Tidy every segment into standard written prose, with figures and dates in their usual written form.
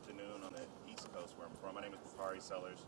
afternoon on the East Coast where I'm from. My name is Bakari Sellers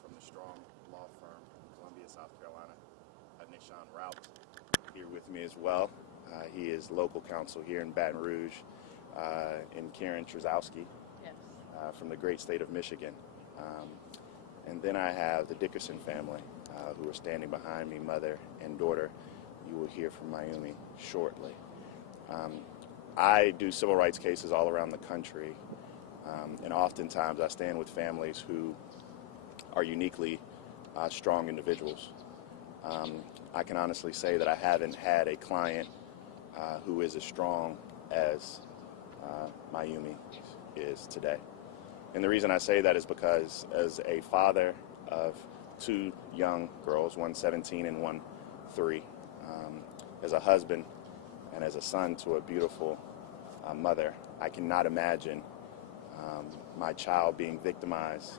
from the Strong Law Firm in Columbia, South Carolina. I have Nishan Rout here with me as well. He is local counsel here in Baton Rouge, and Karen Trzowski from the great state of Michigan. And then I have the Dickerson family who are standing behind me, mother and daughter. You will hear from Mayumi shortly. I do civil rights cases all around the country, and oftentimes I stand with families who are uniquely strong individuals. I can honestly say that I haven't had a client who is as strong as Mayumi is today. And the reason I say that is because as a father of two young girls, one 17 and one 3, as a husband and as a son to a beautiful mother, I cannot imagine my child being victimized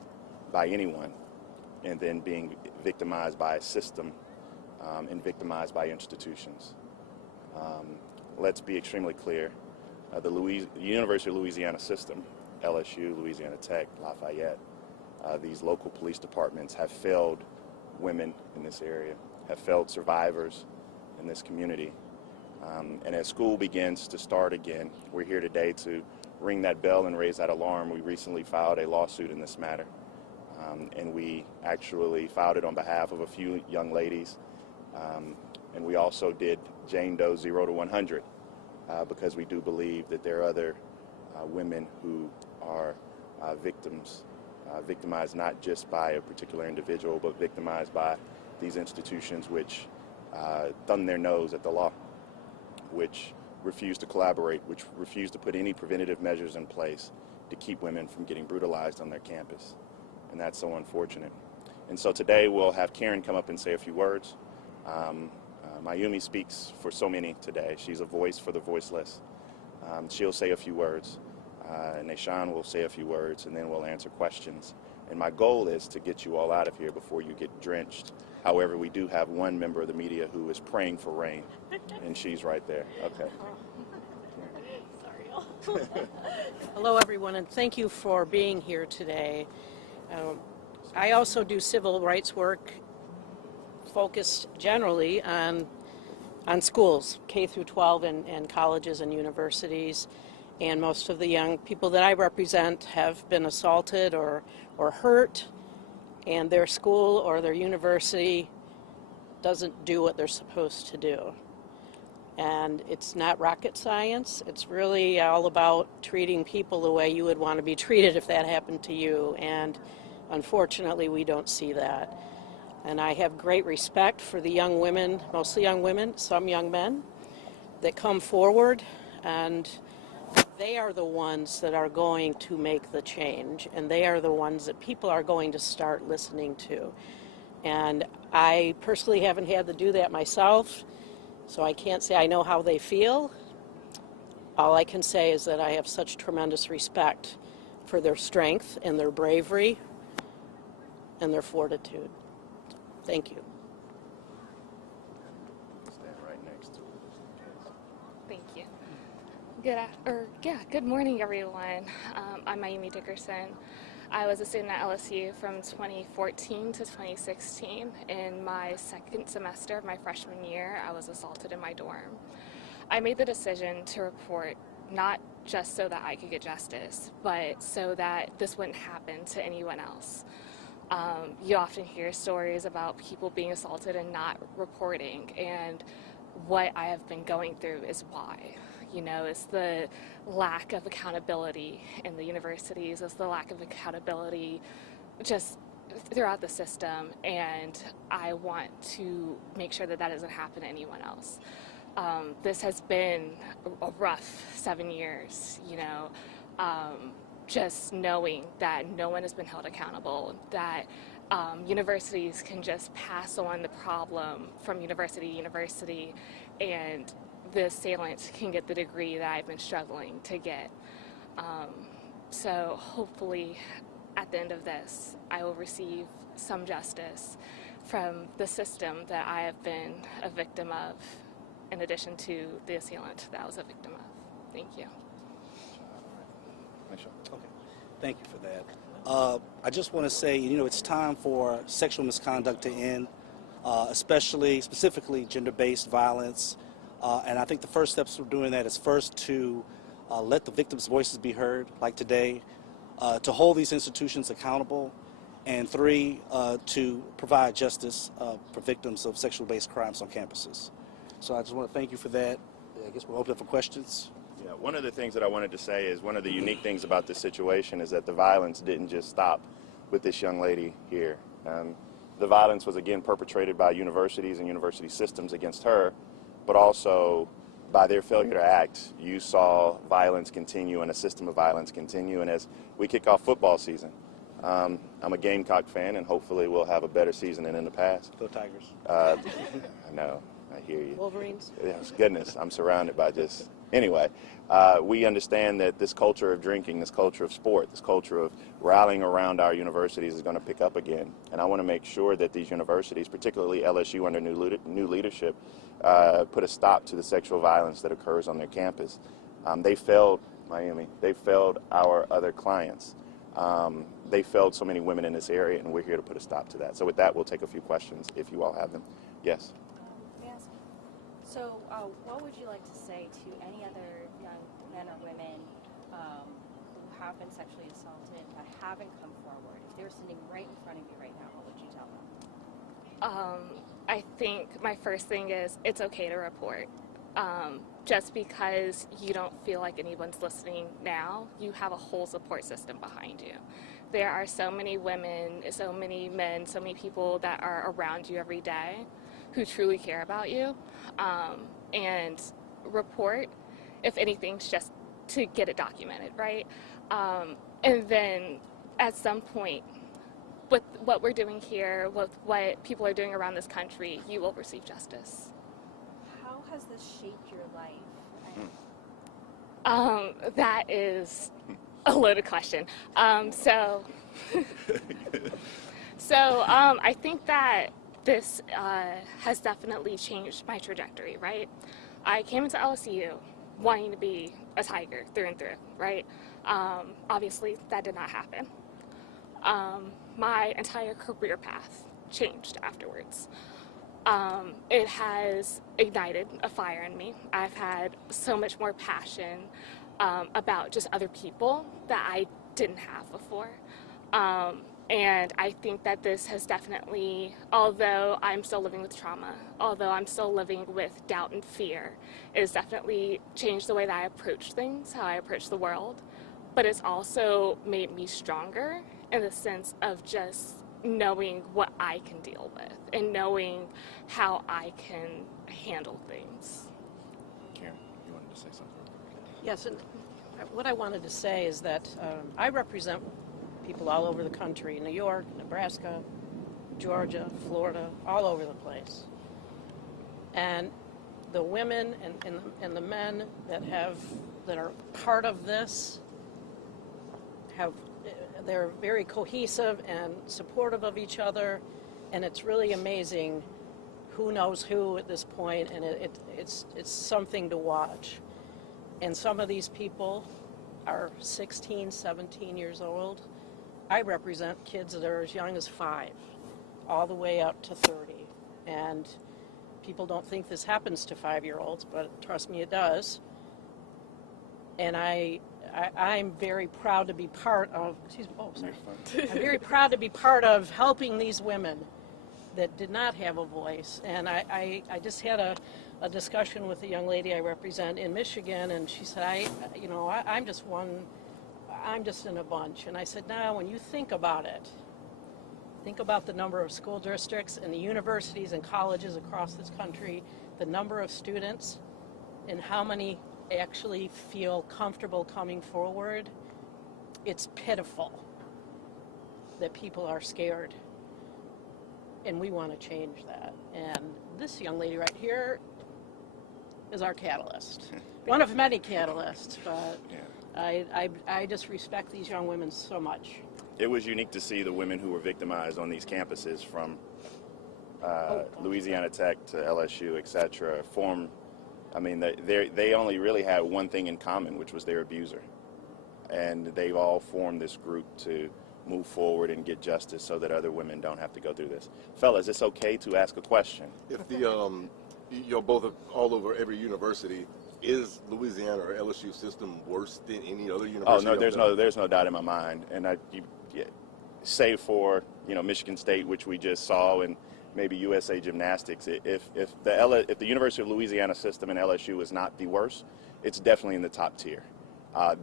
by anyone and then being victimized by a system and victimized by institutions. Let's be extremely clear. The University of Louisiana system, LSU, Louisiana Tech, Lafayette, these local police departments have failed women in this area, have failed survivors in this community. And as school begins to start again, we're here today to ring that bell and raise that alarm. We recently filed a lawsuit in this matter, and we actually filed it on behalf of a few young ladies, and we also did Jane Doe 0 to 100 because we do believe that there are other women who are victimized not just by a particular individual, but victimized by these institutions which thumb their nose at the law, which refuse to collaborate, which refuse to put any preventative measures in place to keep women from getting brutalized on their campus. And that's so unfortunate. And so today we'll have Karen come up and say a few words. Mayumi speaks for so many today. She's a voice for the voiceless. She'll say a few words. Nishan will say a few words, and then we'll answer questions. And my goal is to get you all out of here before you get drenched. However, we do have one member of the media who is praying for rain, and she's right there. Okay. Sorry. Hello, everyone, and thank you for being here today. I also do civil rights work focused generally on schools, K through 12, and colleges and universities. And most of the young people that I represent have been assaulted or hurt, and their school or their university doesn't do what they're supposed to do. And it's not rocket science. It's really all about treating people the way you would want to be treated if that happened to you. And unfortunately, we don't see that. And I have great respect for the young women, mostly young women, some young men, that come forward, and they are the ones that are going to make the change, and they are the ones that people are going to start listening to. And I personally haven't had to do that myself, so I can't say I know how they feel. All I can say is that I have such tremendous respect for their strength and their bravery and their fortitude. Thank you. Stand right next to her. Thank you. Good morning, everyone. I'm Mayumi Dickerson. I was a student at LSU from 2014 to 2016. In my second semester of my freshman year, I was assaulted in my dorm. I made the decision to report not just so that I could get justice, but so that this wouldn't happen to anyone else. You often hear stories about people being assaulted and not reporting, and what I have been going through is why. You know, it's the lack of accountability in the universities, it's the lack of accountability just throughout the system, and I want to make sure that that doesn't happen to anyone else. This has been a rough 7 years, you know, just knowing that no one has been held accountable, that universities can just pass on the problem from university to university, and the assailant can get the degree that I've been struggling to get. So hopefully at the end of this, I will receive some justice from the system that I have been a victim of, in addition to the assailant that I was a victim of. Thank you. Okay. Thank you for that. I just want to say, it's time for sexual misconduct to end, specifically gender-based violence. And I think the first steps for doing that is first to let the victims' voices be heard, like today, to hold these institutions accountable, and three, to provide justice for victims of sexual-based crimes on campuses. So I just want to thank you for that. I guess we'll open up for questions. Yeah, one of the things that I wanted to say is one of the unique things about this situation is that the violence didn't just stop with this young lady here. The violence was again perpetrated by universities and university systems against her, but also by their failure to act. You saw violence continue and a system of violence continue. And as we kick off football season, I'm a Gamecock fan, and hopefully we'll have a better season than in the past. Go Tigers. I know, I hear you. Wolverines? Yes, goodness, I'm surrounded by just... Anyway, we understand that this culture of drinking, this culture of sport, this culture of rallying around our universities is going to pick up again. And I want to make sure that these universities, particularly LSU under new leadership, put a stop to the sexual violence that occurs on their campus. They failed Miami. They failed our other clients. They failed so many women in this area, and we're here to put a stop to that. So with that, we'll take a few questions if you all have them. Yes? Yes. So what would you like to say to any other young men or women who have been sexually assaulted but haven't come forward? If they were sitting right in front of you right now, what would you tell them? I think my first thing is it's okay to report. Just because you don't feel like anyone's listening now, you have a whole support system behind you. There are so many women, so many men, so many people that are around you every day who truly care about you. And report, if anything, just to get it documented, right? And then at some point, with what we're doing here, with what people are doing around this country, you will receive justice. How has this shaped your life? That is a loaded question. So I think that this has definitely changed my trajectory, right? I came into LSU wanting to be a Tiger through and through, right? Obviously, that did not happen. My entire career path changed afterwards. It has ignited a fire in me. I've had so much more passion about just other people that I didn't have before. And I think that this has definitely, although I'm still living with trauma, although I'm still living with doubt and fear, it has definitely changed the way that I approach things, how I approach the world. But it's also made me stronger in the sense of just knowing what I can deal with and knowing how I can handle things. Karen, you wanted to say something? Yes, and what I wanted to say is that I represent people all over the country, New York, Nebraska, Georgia, Florida, all over the place. And the women and the men that are part of this they're very cohesive and supportive of each other, and it's really amazing who knows who at this point, and it's something to watch. And some of these people are 16, 17 years old. I represent kids that are as young as 5, all the way up to 30. And people don't think this happens to 5-year-olds, but trust me, it does. And I'm very proud to be part of, I'm very proud to be part of helping these women that did not have a voice. And I just had a discussion with a young lady I represent in Michigan, and she said, I'm just in a bunch. And I said, now, when you think about it, think about the number of school districts and the universities and colleges across this country, the number of students, and how many actually feel comfortable coming forward. It's pitiful that people are scared, and we want to change that. And this young lady right here is our catalyst, one of many catalysts, but yeah. I just respect these young women so much. It was unique to see the women who were victimized on these campuses from Louisiana Tech to LSU, etc. They only really had one thing in common, which was their abuser. and they've all formed this group to move forward and get justice so that other women don't have to go through this. Fellas, it's okay to ask a question. If the, both of, all over every university, is Louisiana or LSU system worse than any other university? Oh no, there's no doubt in my mind, and save for Michigan State, which we just saw, and maybe USA Gymnastics. If the University of Louisiana system and LSU is not the worst, it's definitely in the top tier.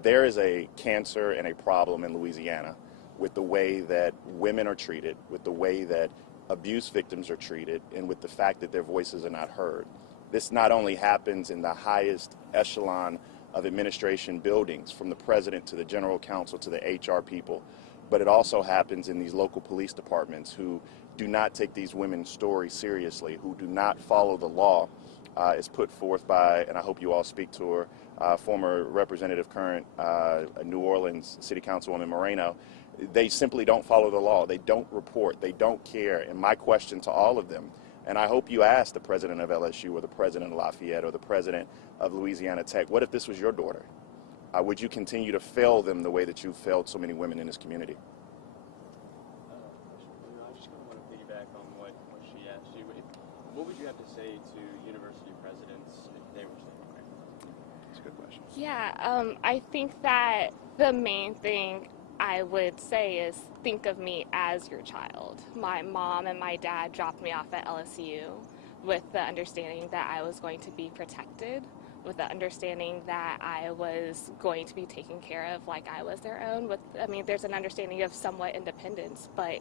There is a cancer and a problem in Louisiana with the way that women are treated, with the way that abuse victims are treated, and with the fact that their voices are not heard. This not only happens in the highest echelon of administration buildings, from the president to the general counsel to the HR people, but it also happens in these local police departments who do not take these women's stories seriously, who do not follow the law as put forth by, and I hope you all speak to her, former Representative current New Orleans City Councilwoman Moreno. They simply don't follow the law. They don't report. They don't care. And my question to all of them, and I hope you ask the president of LSU or the president of Lafayette or the president of Louisiana Tech, what if this was your daughter? Would you continue to fail them the way that you've failed so many women in this community? I just kind of want to piggyback on what she asked you. What would you have to say to university presidents if they were standing there? That's a good question. Yeah, I think that the main thing I would say is think of me as your child. My mom and my dad dropped me off at LSU with the understanding that I was going to be protected, with the understanding that I was going to be taken care of like I was their own. There's an understanding of somewhat independence, but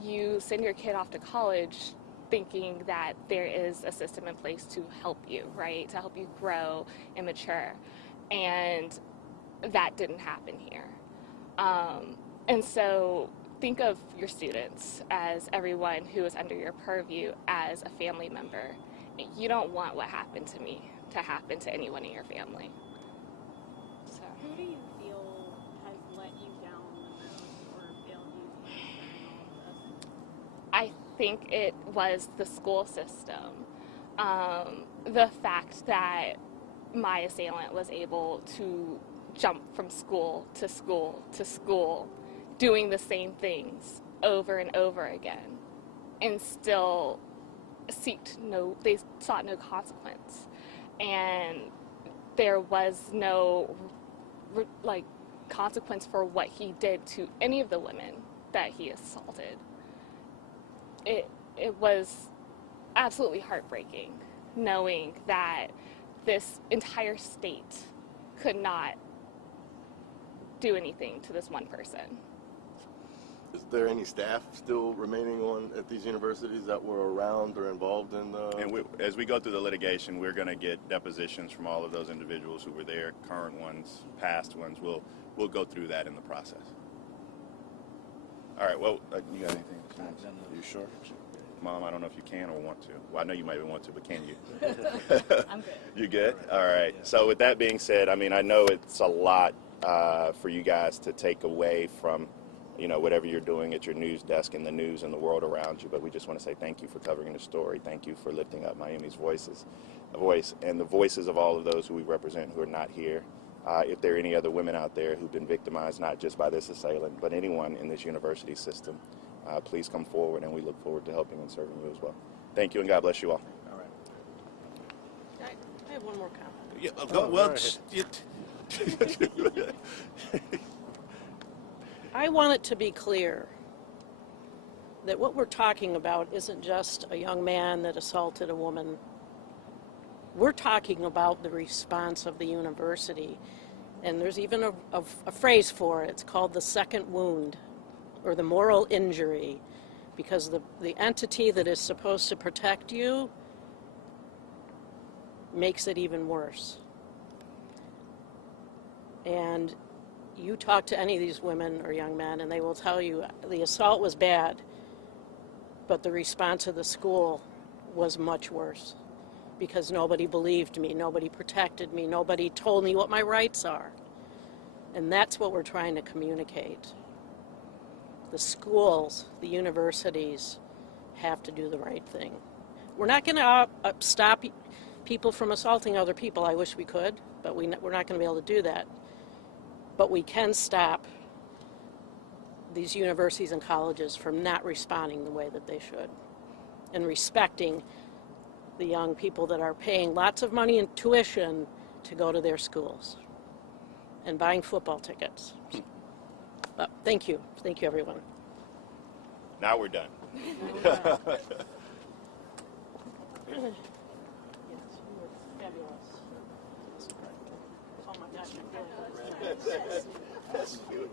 you send your kid off to college thinking that there is a system in place to help you, right? To help you grow and mature. And that didn't happen here. And so think of your students as everyone who is under your purview as a family member. You don't want what happened to me to happen to anyone in your family. So. Who do you feel has let you down the most or failed you during all of this? I think it was the school system. The fact that my assailant was able to jump from school to school to school, doing the same things over and over again, and still they sought no consequence. And there was no consequence for what he did to any of the women that he assaulted. It was absolutely heartbreaking knowing that this entire state could not do anything to this one person. Is there any staff still remaining on at these universities that were around or involved in And as we go through the litigation, we're going to get depositions from all of those individuals who were there, current ones, past ones. We'll go through that in the process. All right, well, you got anything? You sure? Mom, I don't know if you can or want to. Well, I know you might even want to, but can you? I'm good. You good? All right. So with that being said, I know it's a lot for you guys to take away from whatever you're doing at your news desk and the news and the world around you. But we just want to say thank you for covering the story. Thank you for lifting up Miami's voice and the voices of all of those who we represent who are not here. If there are any other women out there who've been victimized, not just by this assailant, but anyone in this university system, please come forward, and we look forward to helping and serving you as well. Thank you, and God bless you all. All right. I have one more comment. Yeah, I want it to be clear that what we're talking about isn't just a young man that assaulted a woman. We're talking about the response of the university. And there's even a phrase for it. It's called the second wound, or the moral injury, because the entity that is supposed to protect you makes it even worse. And you talk to any of these women or young men, and they will tell you the assault was bad, but the response of the school was much worse, because nobody believed me, nobody protected me, nobody told me what my rights are. And that's what we're trying to communicate. The schools, the universities have to do the right thing. We're not going to stop people from assaulting other people. I wish we could, but we're not going to be able to do that. but we can stop these universities and colleges from not responding the way that they should and respecting the young people that are paying lots of money in tuition to go to their schools and buying football tickets. But thank you. Thank you, everyone. Now we're done. Yes, you were fabulous. Oh my gosh, That's good.